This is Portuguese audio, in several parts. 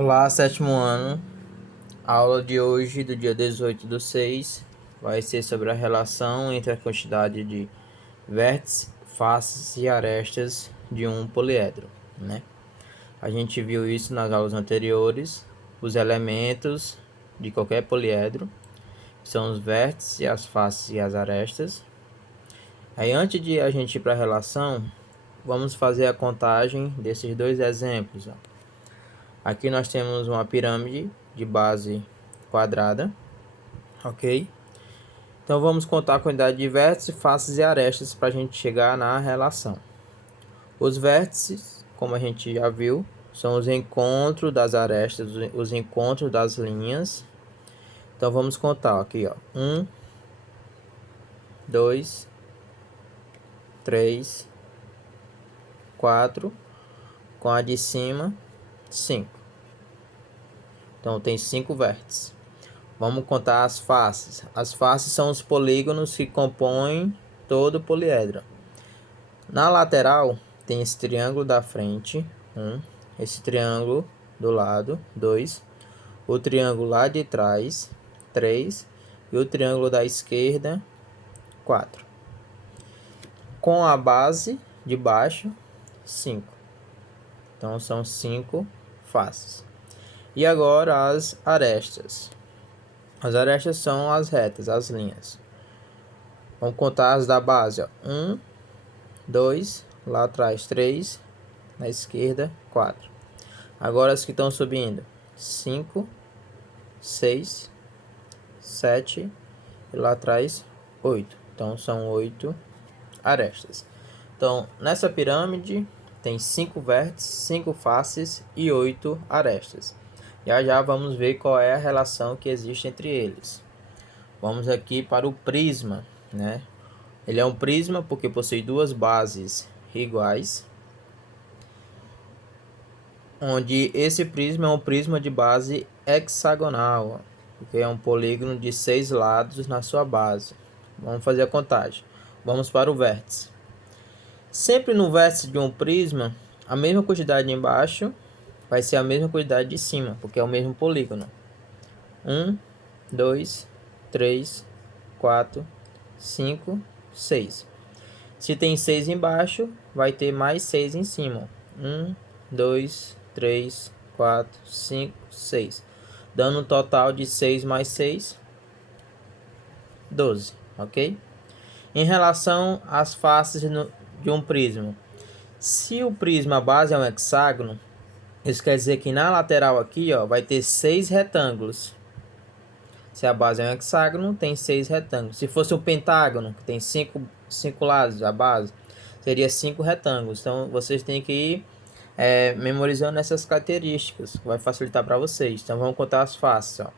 Olá, sétimo ano. A aula de hoje, do dia 18/6, vai ser sobre a relação entre a quantidade de vértices, faces e arestas de um poliedro, né? A gente viu isso nas aulas anteriores. Os elementos de qualquer poliedro são os vértices, as faces e as arestas. Aí, antes de a gente ir para a relação, vamos fazer a contagem desses dois exemplos, ó. Aqui nós temos uma pirâmide de base quadrada, ok? Então vamos contar a quantidade de vértices, faces e arestas para a gente chegar na relação. Os vértices, como a gente já viu, são os encontros das arestas, os encontros das linhas. Então vamos contar aqui, ó. 1, 2, 3, 4, com a de cima, 5. Então tem 5 vértices. Vamos contar as faces. As faces são os polígonos que compõem todo o poliedro. Na lateral tem esse triângulo da frente, 1, esse triângulo do lado, 2, o triângulo lá de trás, 3, e o triângulo da esquerda, 4. Com a base de baixo, 5. Então são 5 faces. E agora as arestas. As arestas são as retas, as linhas. Vamos contar as da base, ó. 1, 2, lá atrás 3, na esquerda 4. Agora as que estão subindo: 5, 6, 7 e lá atrás 8. Então são 8 arestas. Então nessa pirâmide tem 5 vértices, 5 faces e 8 arestas. Já vamos ver qual é a relação que existe entre eles. Vamos aqui para o prisma, né? Ele é um prisma porque possui duas bases iguais, onde esse prisma é um prisma de base hexagonal, porque é um polígono de 6 lados na sua base. Vamos fazer a contagem. Vamos para o vértice. Sempre no vértice de um prisma, a mesma quantidade embaixo vai ser a mesma quantidade de cima, porque é o mesmo polígono. 1, 2, 3, 4, 5, 6. Se tem 6 embaixo, vai ter mais 6 em cima. 1, 2, 3, 4, 5, 6. Dando um total de 6 mais 6, 12, ok? Em relação às faces de um prisma. Se o prisma base é um hexágono, isso quer dizer que na lateral aqui, ó, vai ter 6 retângulos. Se a base é um hexágono, tem 6 retângulos. Se fosse um pentágono, que tem 5 lados, a base, seria 5 retângulos. Então, vocês têm que ir memorizando essas características, vai facilitar para vocês. Então, vamos contar as faces, ó.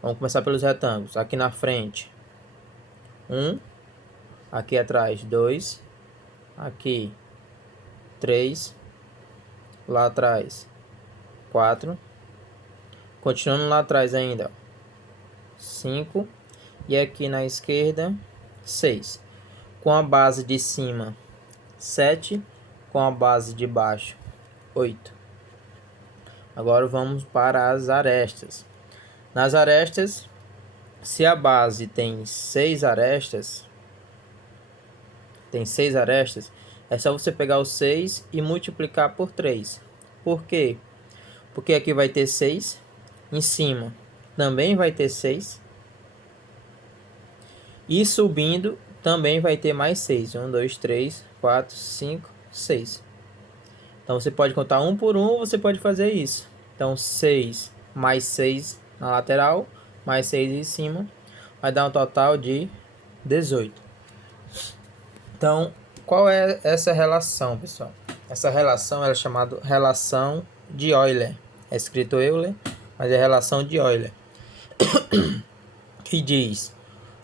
Vamos começar pelos retângulos. Aqui na frente, 1. Aqui atrás, 2. Aqui, 3. Lá atrás, 4. Continuando lá atrás ainda, 5. E aqui na esquerda, 6. Com a base de cima, 7. Com a base de baixo, 8. Agora vamos para as arestas. Nas arestas, se a base tem 6 arestas, é só você pegar o 6 e multiplicar por 3. Por quê? Porque aqui vai ter 6, em cima também vai ter 6, e subindo também vai ter mais 6. 1, 2, 3, 4, 5, 6. Então você pode contar um por um, você pode fazer isso. Então 6 mais 6 na lateral, mais 6 em cima, vai dar um total de 18. Então, qual é essa relação, pessoal? Essa relação é chamada relação de Euler. É escrito Euler, mas é relação de Euler. Que diz: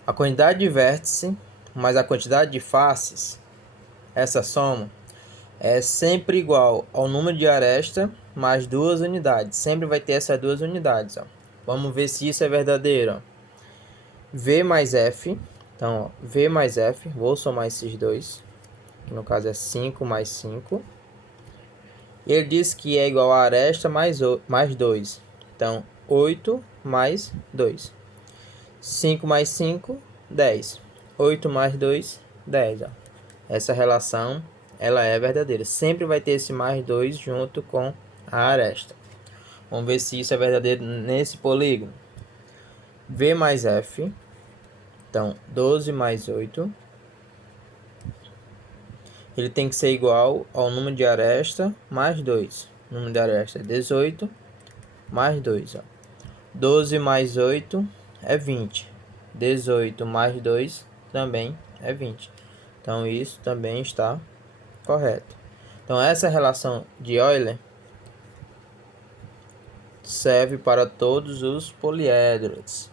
a quantidade de vértices mais a quantidade de faces, essa soma, é sempre igual ao número de arestas mais 2 unidades. Sempre vai ter essas 2 unidades, ó. Vamos ver se isso é verdadeiro, ó. V mais F. Então, ó, V mais F. Vou somar esses dois, que no caso é 5 mais 5. Ele diz que é igual a aresta mais 2. Então, 8 mais 2. 5 mais 5, 10. 8 mais 2, 10. Ó. Essa relação, ela é verdadeira. Sempre vai ter esse mais 2 junto com a aresta. Vamos ver se isso é verdadeiro nesse polígono. V mais F. Então, 12 mais 8. Ele tem que ser igual ao número de aresta mais 2. O número de aresta é 18 mais 2. Ó. 12 mais 8 é 20. 18 mais 2 também é 20. Então, isso também está correto. Então, essa relação de Euler serve para todos os poliedros.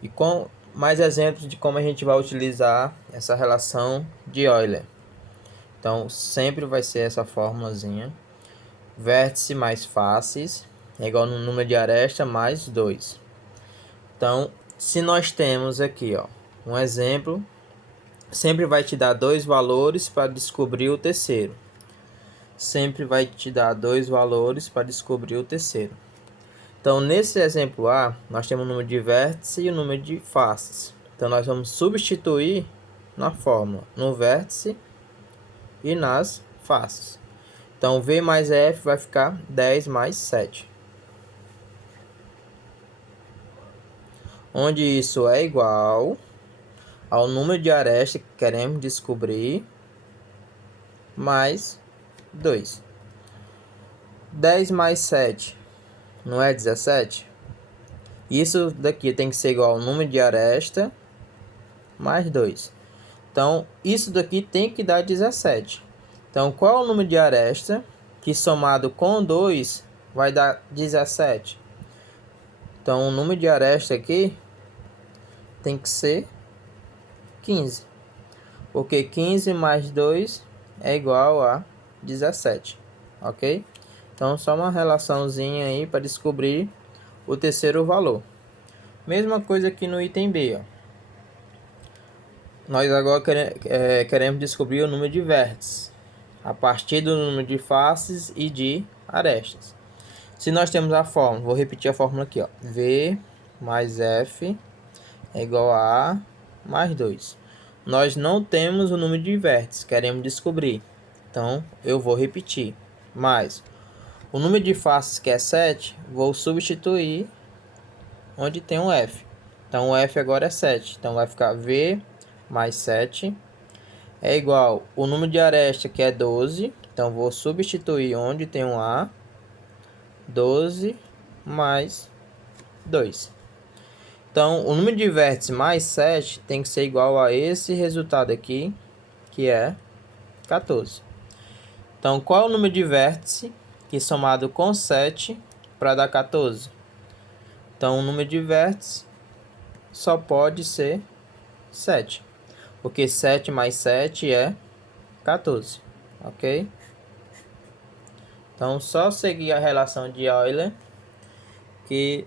E com mais exemplos de como a gente vai utilizar essa relação de Euler. Então, sempre vai ser essa formulazinha. Vértice mais faces é igual no número de aresta mais 2. Então, se nós temos aqui, ó, um exemplo, sempre vai te dar dois valores para descobrir o terceiro. Sempre vai te dar dois valores para descobrir o terceiro. Então, nesse exemplo A, nós temos o número de vértices e o número de faces. Então, nós vamos substituir na fórmula, no vértice e nas faces. Então, V mais F vai ficar 10 mais 7. Onde isso é igual ao número de arestas que queremos descobrir, mais 2. 10 mais 7 não é 17? Isso daqui tem que ser igual ao número de aresta mais 2. Então, isso daqui tem que dar 17. Então, qual é o número de aresta que somado com 2 vai dar 17? Então, o número de aresta aqui tem que ser 15. Porque 15 mais 2 é igual a 17. Ok? Então, só uma relaçãozinha aí para descobrir o terceiro valor. Mesma coisa aqui no item B. Ó. Nós agora queremos descobrir o número de vértices a partir do número de faces e de arestas. Se nós temos a fórmula, vou repetir a fórmula aqui, ó. V mais F é igual a A mais 2. Nós não temos o número de vértices, queremos descobrir. Então, eu vou repetir. Mais o número de faces, que é 7, vou substituir onde tem um F. Então, o F agora é 7. Então, vai ficar V mais 7 é igual o número de aresta, que é 12. Então, vou substituir onde tem um A. 12 mais 2. Então, o número de vértices mais 7 tem que ser igual a esse resultado aqui, que é 14. Então, qual é o número de vértice que somado com 7 para dar 14? Então, o número de vértices só pode ser 7. Porque 7 mais 7 é 14. Ok? Então, só seguir a relação de Euler, que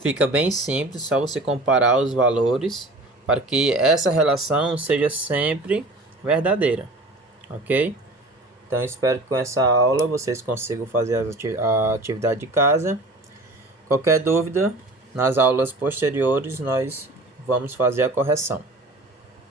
fica bem simples, só você comparar os valores para que essa relação seja sempre verdadeira. Ok? Então, espero que com essa aula vocês consigam fazer a atividade de casa. Qualquer dúvida, nas aulas posteriores nós vamos fazer a correção.